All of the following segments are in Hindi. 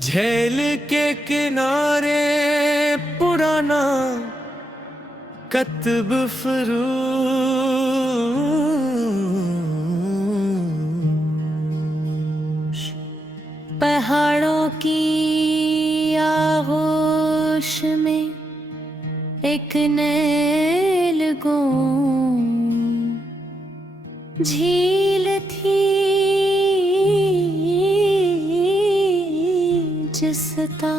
झेल के किनारे पुराना कत्ब फरूश, पहाड़ों की आगोश में एक नीलगो झील थी जिसका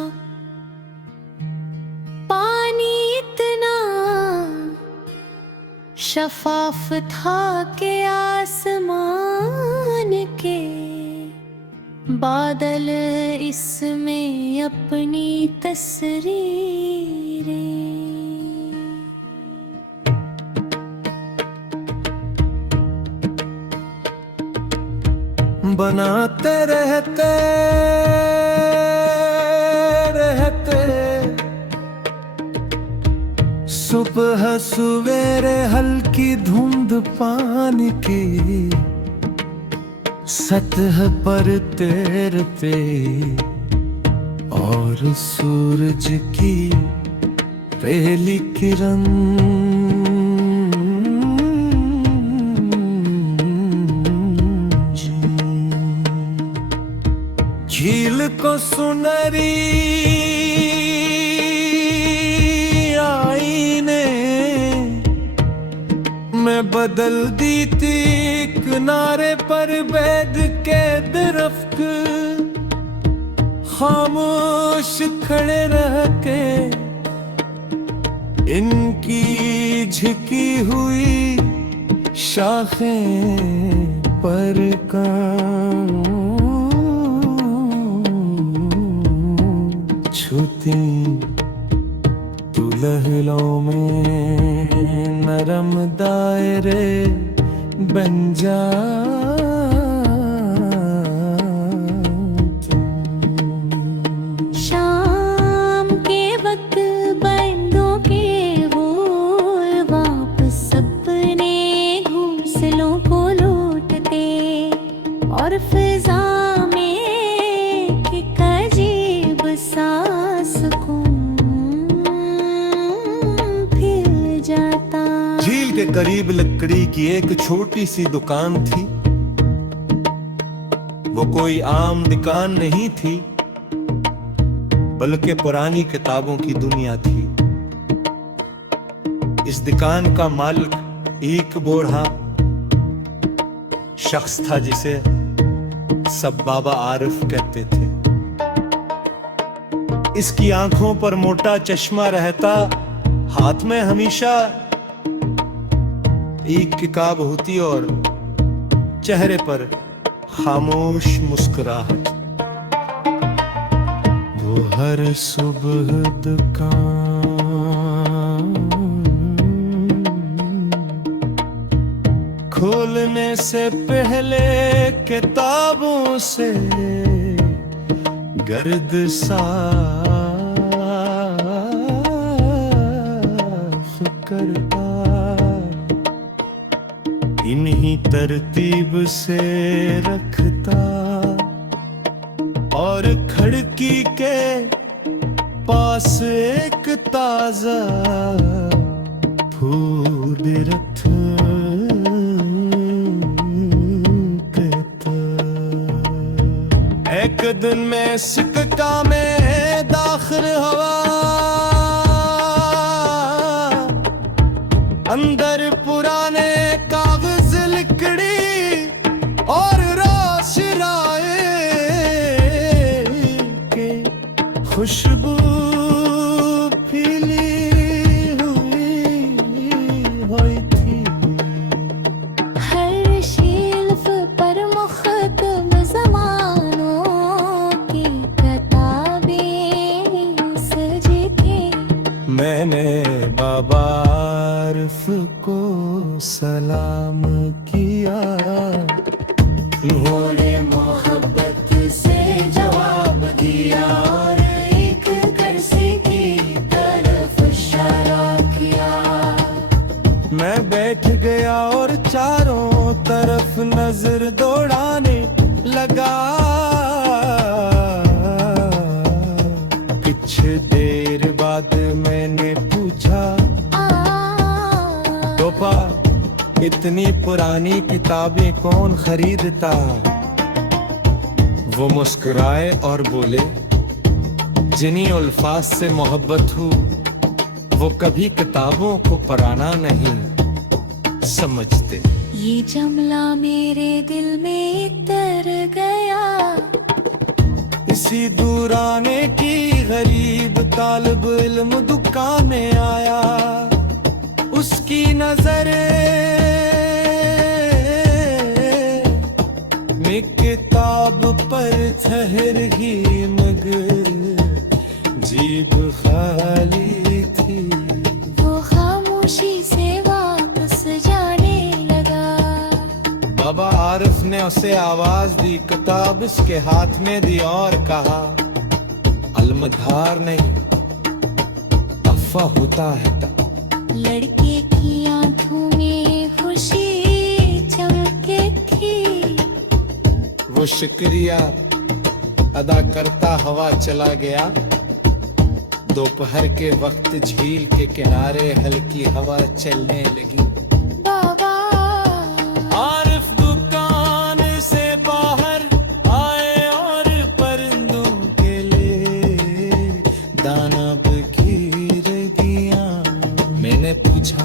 पानी इतना शफाफ था कि आसमान के बादल इसमें अपनी तस्वीरें बनाते रहते सुबह सवेरे हल्की धुंध पानी की सतह पर तैरते और सूरज की पहली किरण झील को सुनहरी आईने में बदल दी थी, किनारे पर बैठ के दरख्त खामोश खड़े रह के इनकी झुकी हुई शाखें पर छूती तू लहरों में नरम दायरे बन जा। शाम के वक्त बंदों के वो वापस अपने घोंसलों को लौटते और फिजा में एक अजीब सा झील के करीब लकड़ी की एक छोटी सी दुकान थी। वो कोई आम दुकान नहीं थी, बल्कि पुरानी किताबों की दुनिया थी। इस दुकान का मालिक एक बूढ़ा शख्स था जिसे सब बाबा आरिफ कहते थे। इसकी आंखों पर मोटा चश्मा रहता, हाथ में हमेशा एक किताब होती और चेहरे पर खामोश मुस्कुराहट। वो हर सुबह दुकान खोलने से पहले किताबों से गर्द साफ करता, इन्हीं तरतीब से रखता और खिड़की के पास एक ताजा फूल रखता। एक दिन में सिक्का में दाखिल हवा, अंदर पुराने कागज लिकड़ी और रोशनाई के खुशबू फैली हुई थी। हर शेल्फ पर मुख्तलिफ ज़मानों की किताबें सजी थी। मैंने बाबा आरिफ को सलाम किया, उन्होंने मोहब्बत से जवाब दिया और एक कर्सी की तरफ इशारा किया। मैं नजर दौड़ाने लगा। कुछ देर बाद मैंने पूछा, तोपा इतनी पुरानी किताबें कौन खरीदता? वो मुस्कुराए और बोले, जिन्हीं अल्फाज से मोहब्बत हो वो कभी किताबों को पढ़ाना नहीं समझते। ये जुमला मेरे दिल में उतर गया। इसी दूराने की गरीब तालिब इल्म दुकान में आया। उसकी नजरें में किताब पर ठहर गई मगर जीब खाली थी। वो खामोशी से वापस जाने लगा। बाबा आरिफ ने उसे आवाज दी, किताब इसके हाथ में दी और कहा, अलमधार नहीं अफ़ा होता है तब। लड़के की आंखों में खुशी चमके थी। वो शुक्रिया अदा करता हवा चला गया। दोपहर के वक्त झील के किनारे हल्की हवा चलने लगी। बाबा आरिफ दुकान से बाहर आए और परिंदों के लिए दाना बिखेर दिया। मैंने पूछा,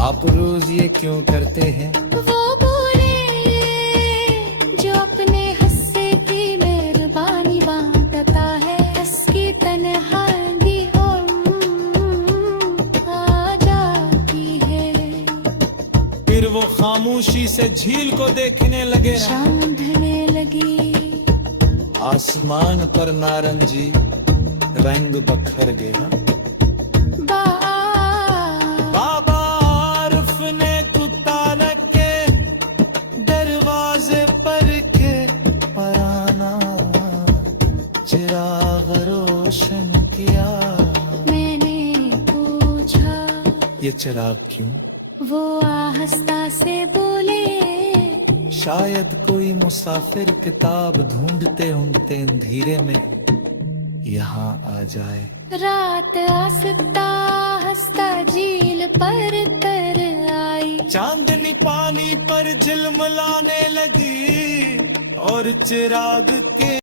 आप रोज ये क्यों करते हैं? वो बोले, जो अपने हिस्से की मेहरबानी बांटता है उसकी तन्हाई आ जाती है। फिर वो खामोशी से झील को देखने लगे। शाम ढलने लगी। आसमान पर नारंगी रंग बखर गया। बाबा आरिफ ने कुत्ता के दरवाजे पर के पराना चिराग रोशन किया। मैंने पूछा, ये चिराग क्यों? वो आहिस्ता से बोले, शायद कोई मुसाफिर किताब ढूंढते ढूंढते अंधेरे में यहाँ आ जाए। रात आसता हंसता झील पर तर आई। चांदनी पानी पर झिलमिलाने लगी और चिराग के